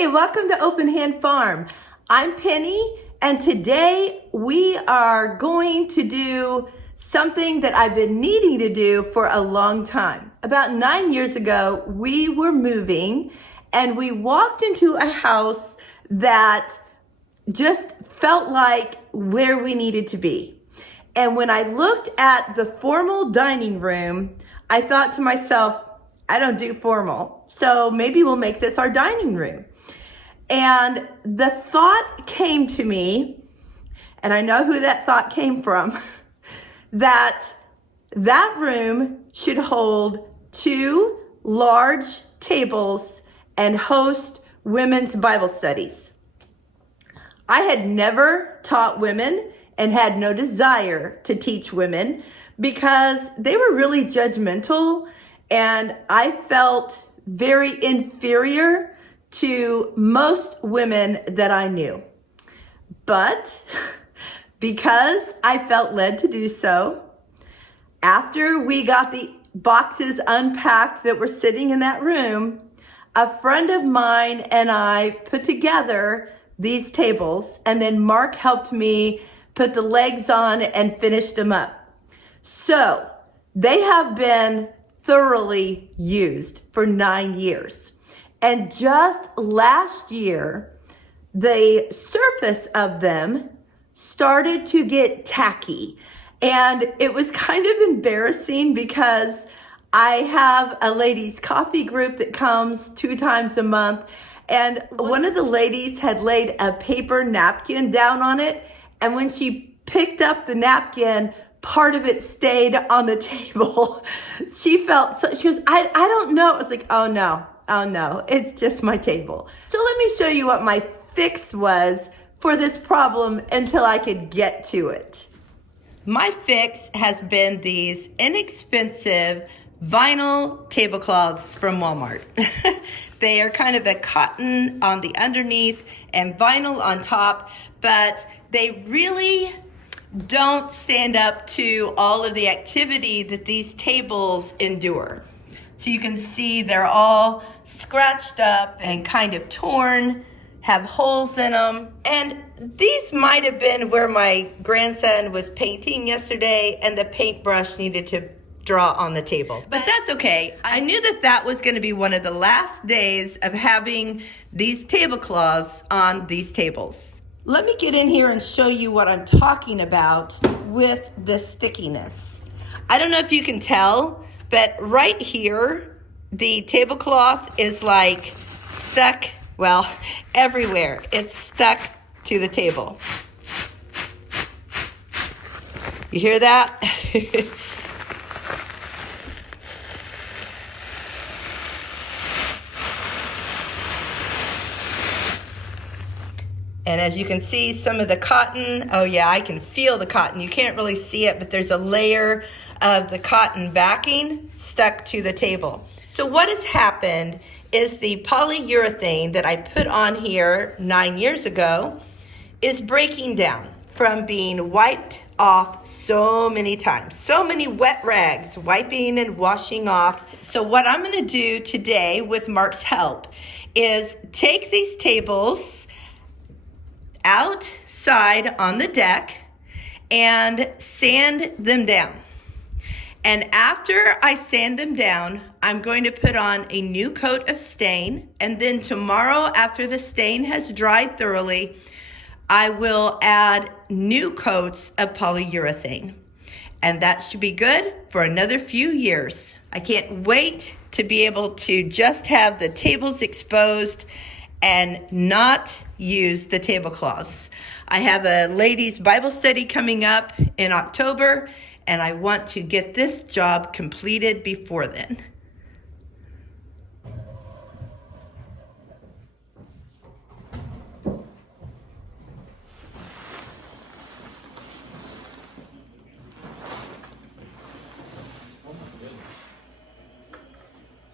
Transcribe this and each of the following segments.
Hey, welcome to Open Hand Farm. I'm Penny, and today we are going to do something that I've been needing to do for a long time. About 9 years ago, we were moving and we walked into a house that just felt like where we needed to be. And when I looked at the formal dining room, I thought to myself, I don't do formal, so maybe we'll make this our dining room. And the thought came to me, and I know who that thought came from, that room should hold 2 large tables and host women's Bible studies. I had never taught women and had no desire to teach women because they were really judgmental, and I felt very inferior to most women that I knew. But because I felt led to do so, after we got the boxes unpacked that were sitting in that room, a friend of mine and I put together these tables, and then Mark helped me put the legs on and finish them up. So they have been thoroughly used for 9 years. And just last year, the surface of them started to get tacky. And it was kind of embarrassing because I have a ladies' coffee group that comes 2 times a month. And one of the ladies had laid a paper napkin down on it. And when she picked up the napkin, part of it stayed on the table. She goes, I don't know. I was like, oh no, it's just my table. So let me show you what my fix was for this problem until I could get to it. My fix has been these inexpensive vinyl tablecloths from Walmart. They are kind of a cotton on the underneath and vinyl on top, but they really don't stand up to all of the activity that these tables endure. So you can see they're all scratched up and kind of torn, have holes in them. And these might have been where my grandson was painting yesterday and the paintbrush needed to draw on the table. But that's okay. I knew that was going to be one of the last days of having these tablecloths on these tables. Let me get in here and show you what I'm talking about with the stickiness. I don't know if you can tell, but right here, the tablecloth is like stuck, well, everywhere. It's stuck to the table. You hear that? And as you can see, some of the cotton, oh yeah, I can feel the cotton. You can't really see it, but there's a layer of the cotton backing stuck to the table. So what has happened is the polyurethane that I put on here 9 years ago is breaking down from being wiped off so many times. So many wet rags, wiping and washing off. So what I'm gonna do today with Mark's help is take these tables outside on the deck and sand them down. And after I sand them down, I'm going to put on a new coat of stain. And then tomorrow, after the stain has dried thoroughly, I will add new coats of polyurethane. And that should be good for another few years. I can't wait to be able to just have the tables exposed and not use the tablecloths. I have a ladies' Bible study coming up in October, and I want to get this job completed before then.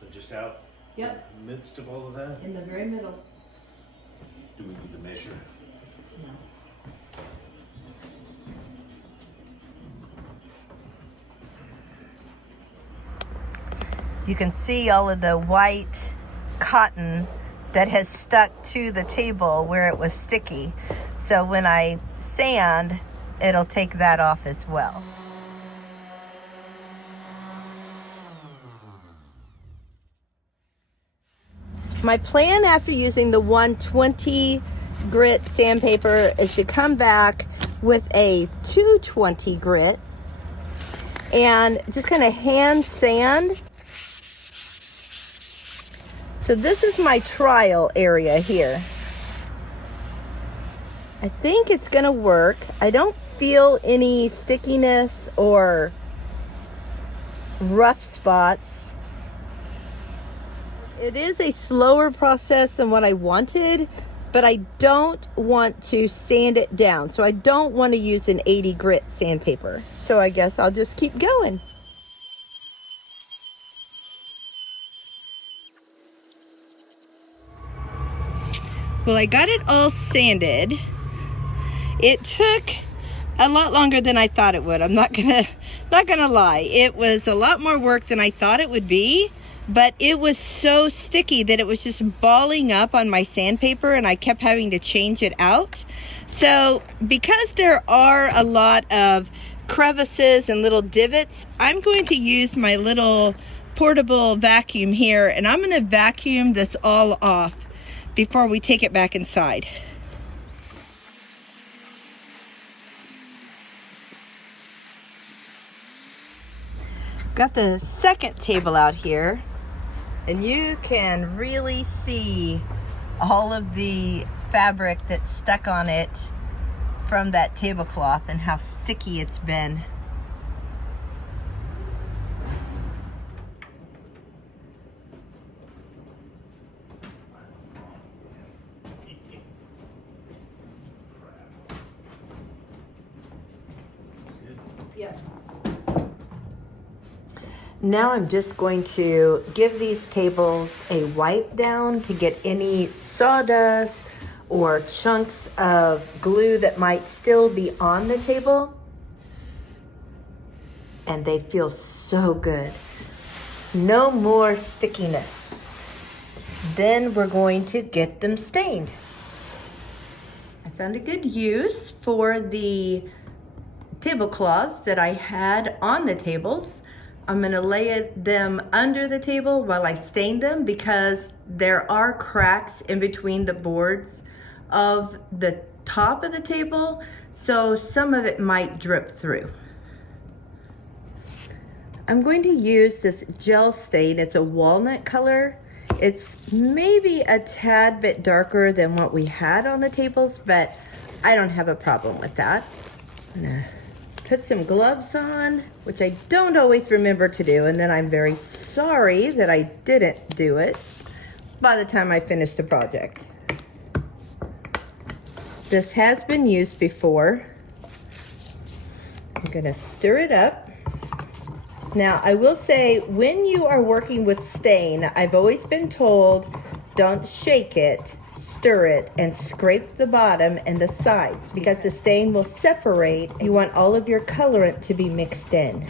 So just out Yep, in the midst of all of that? in the very middle. Do we need to measure? No. You can see all of the white cotton that has stuck to the table where it was sticky. So when I sand, it'll take that off as well. My plan after using the 120 grit sandpaper is to come back with a 220 grit and just kind of hand sand. So this is my trial area here. I think it's gonna work. I don't feel any stickiness or rough spots. It is a slower process than what I wanted, but I don't want to sand it down. So I don't want to use an 80 grit sandpaper. So I guess I'll just keep going. Well, I got it all sanded. It took a lot longer than I thought it would. I'm not gonna lie. It was a lot more work than I thought it would be, but it was so sticky that it was just balling up on my sandpaper and I kept having to change it out. So because there are a lot of crevices and little divots, I'm going to use my little portable vacuum here and I'm gonna vacuum this all off before we take it back inside. Got the second table out here and you can really see all of the fabric that's stuck on it from that tablecloth and how sticky it's been. Yeah. Now I'm just going to give these tables a wipe down to get any sawdust or chunks of glue that might still be on the table. And they feel so good. No more stickiness. Then we're going to get them stained. I found a good use for the tablecloths that I had on the tables. I'm gonna lay them under the table while I stain them because there are cracks in between the boards of the top of the table, so some of it might drip through. I'm going to use this gel stain. It's a walnut color. It's maybe a tad bit darker than what we had on the tables, but I don't have a problem with that. I'm gonna put some gloves on, which I don't always remember to do, and then I'm very sorry that I didn't do it by the time I finish the project. This has been used before. I'm gonna stir it up. Now, I will say, when you are working with stain, I've always been told, don't shake it, stir it, and scrape the bottom and the sides because the stain will separate. You want all of your colorant to be mixed in.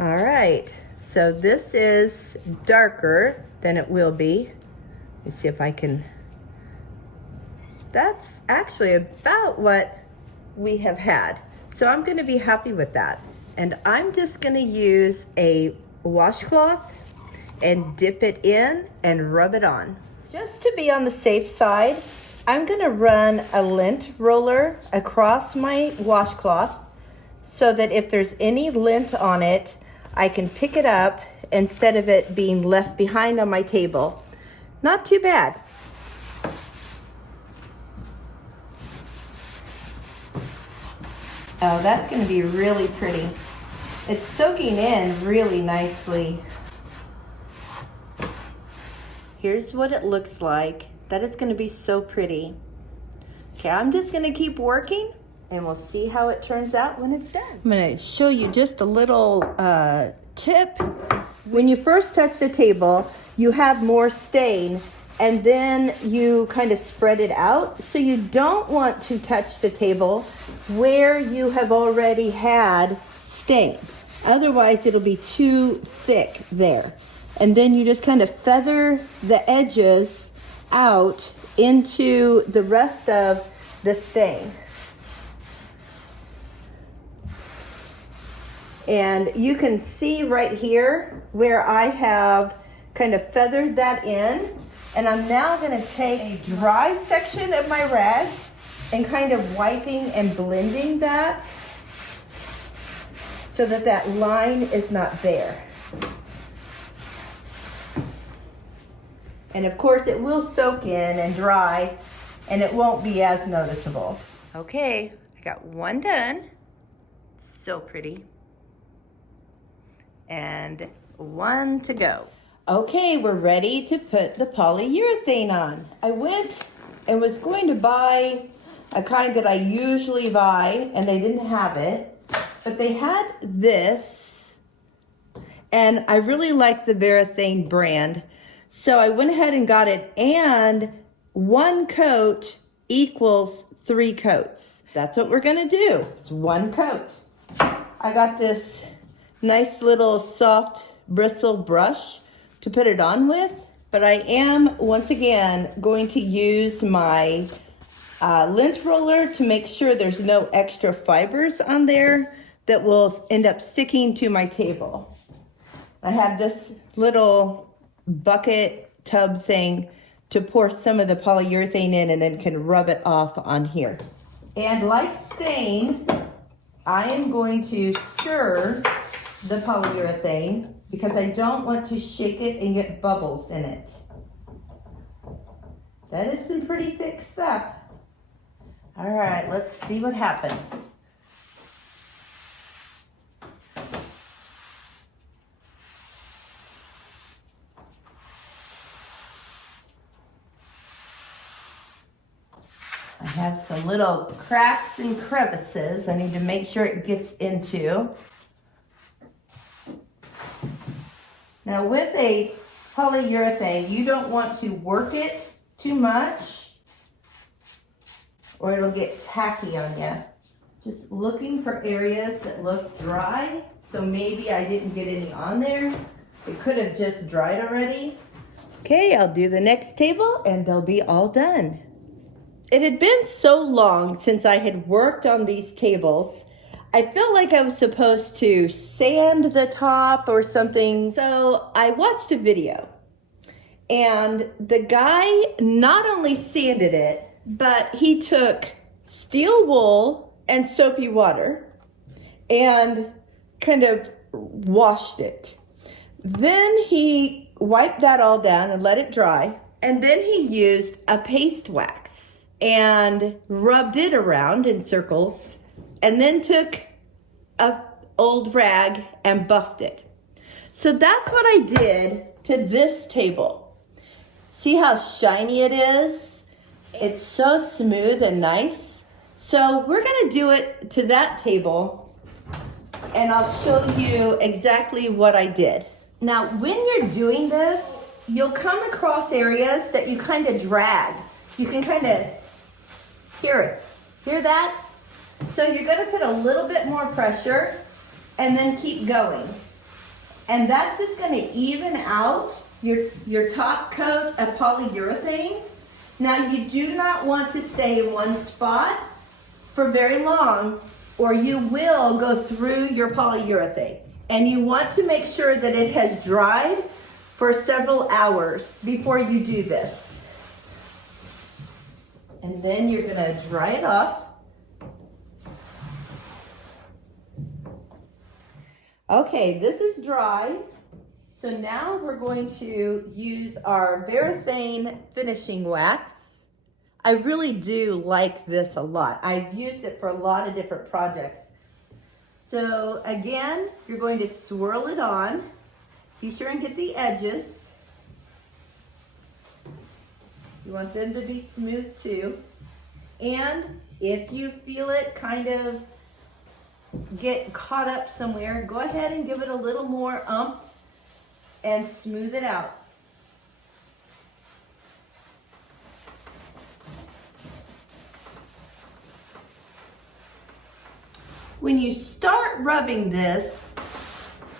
All right, so this is darker than it will be. Let's see if I can. That's actually about what we have had. So I'm gonna be happy with that. And I'm just gonna use a washcloth and dip it in and rub it on. Just to be on the safe side, I'm gonna run a lint roller across my washcloth so that if there's any lint on it, I can pick it up instead of it being left behind on my table. Not too bad. Oh, that's gonna be really pretty. It's soaking in really nicely. Here's what it looks like. That is gonna be so pretty. Okay, I'm just gonna keep working and we'll see how it turns out when it's done. I'm gonna show you just a little tip. When you first touch the table, you have more stain and then you kind of spread it out. So you don't want to touch the table where you have already had stain. Otherwise it'll be too thick there. And then you just kind of feather the edges out into the rest of the stain. And you can see right here where I have kind of feathered that in. And I'm now going to take a dry section of my rag and kind of wiping and blending that so that that line is not there. And of course it will soak in and dry and it won't be as noticeable. Okay, I got one done. So pretty. And one to go. Okay, we're ready to put the polyurethane on. I went and was going to buy a kind that I usually buy, and they didn't have it, but they had this, and I really like the Varathane brand, so I went ahead and got it, and 1 coat equals 3 coats. That's what we're gonna do. It's 1 coat. I got this nice little soft bristle brush to put it on with, but I am once again going to use my lint roller to make sure there's no extra fibers on there that will end up sticking to my table. I have this little bucket tub thing to pour some of the polyurethane in and then can rub it off on here. And like stain, I am going to stir the polyurethane because I don't want to shake it and get bubbles in it. That is some pretty thick stuff. All right, let's see what happens. I have some little cracks and crevices I need to make sure it gets into. Now with a polyurethane, you don't want to work it too much or it'll get tacky on you. Just looking for areas that look dry. So maybe I didn't get any on there. It could have just dried already. Okay, I'll do the next table and they'll be all done. It had been so long since I had worked on these tables. I felt like I was supposed to sand the top or something. So I watched a video and the guy not only sanded it, but he took steel wool and soapy water and kind of washed it. Then he wiped that all down and let it dry. And then he used a paste wax and rubbed it around in circles and then took an old rag and buffed it. So that's what I did to this table. See how shiny it is? It's so smooth and nice. So we're gonna do it to that table and I'll show you exactly what I did. Now, when you're doing this, you'll come across areas that you kind of drag. You can kind of hear it. Hear that? So you're going to put a little bit more pressure and then keep going. And that's just going to even out your top coat of polyurethane. Now you do not want to stay in one spot for very long or you will go through your polyurethane. And you want to make sure that it has dried for several hours before you do this. And then you're going to dry it off. Okay, this is dry. So now we're going to use our Varathane finishing wax. I really do like this a lot. I've used it for a lot of different projects. So again, you're going to swirl it on. Be sure and get the edges. You want them to be smooth too. And if you feel it kind of get caught up somewhere, go ahead and give it a little more and smooth it out. When you start rubbing this,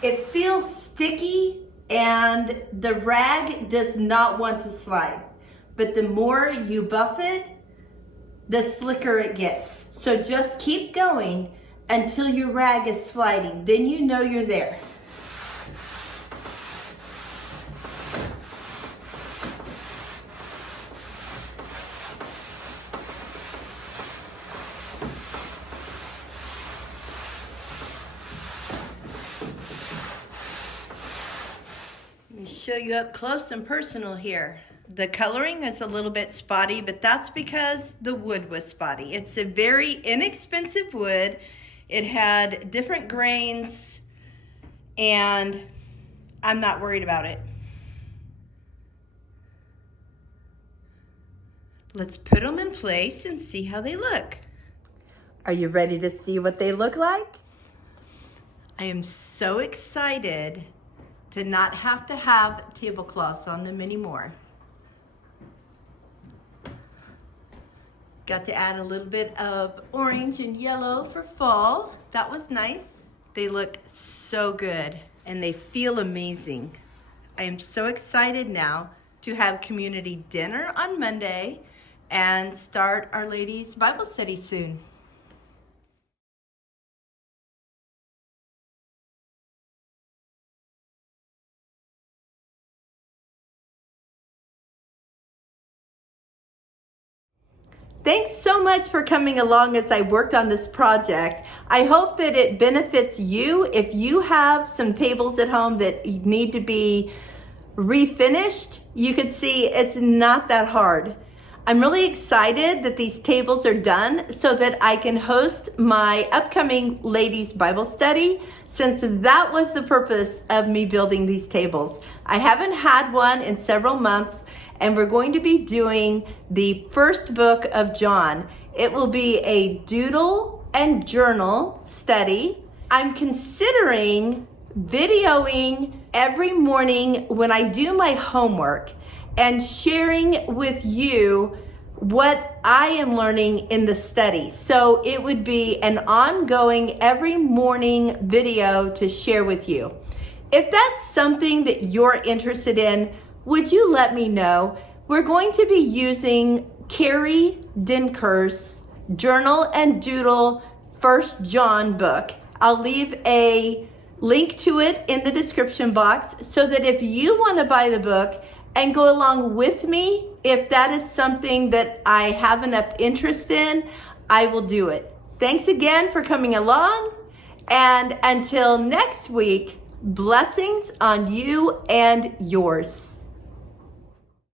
it feels sticky and the rag does not want to slide. But the more you buff it, the slicker it gets. So just keep going until your rag is sliding. Then you know you're there. Let me show you up close and personal here. The coloring is a little bit spotty, but that's because the wood was spotty. It's a very inexpensive wood. It had different grains, and I'm not worried about it. Let's put them in place and see how they look. Are you ready to see what they look like? I am so excited to not have to have tablecloths on them anymore. Got to add a little bit of orange and yellow for fall. That was nice. They look so good and they feel amazing. I am so excited now to have community dinner on Monday and start our ladies' Bible study soon. Thanks so much for coming along as I worked on this project. I hope that it benefits you. If you have some tables at home that need to be refinished, you can see it's not that hard. I'm really excited that these tables are done so that I can host my upcoming ladies' Bible study, since that was the purpose of me building these tables. I haven't had one in several months, and we're going to be doing the first book of John. It will be a doodle and journal study. I'm considering videoing every morning when I do my homework and sharing with you what I am learning in the study. So it would be an ongoing every morning video to share with you. If that's something that you're interested in, would you let me know? We're going to be using Carrie Dinker's Journal and Doodle 1 John book. I'll leave a link to it in the description box so that if you want to buy the book and go along with me, if that is something that I have enough interest in, I will do it. Thanks again for coming along, and until next week, blessings on you and yours.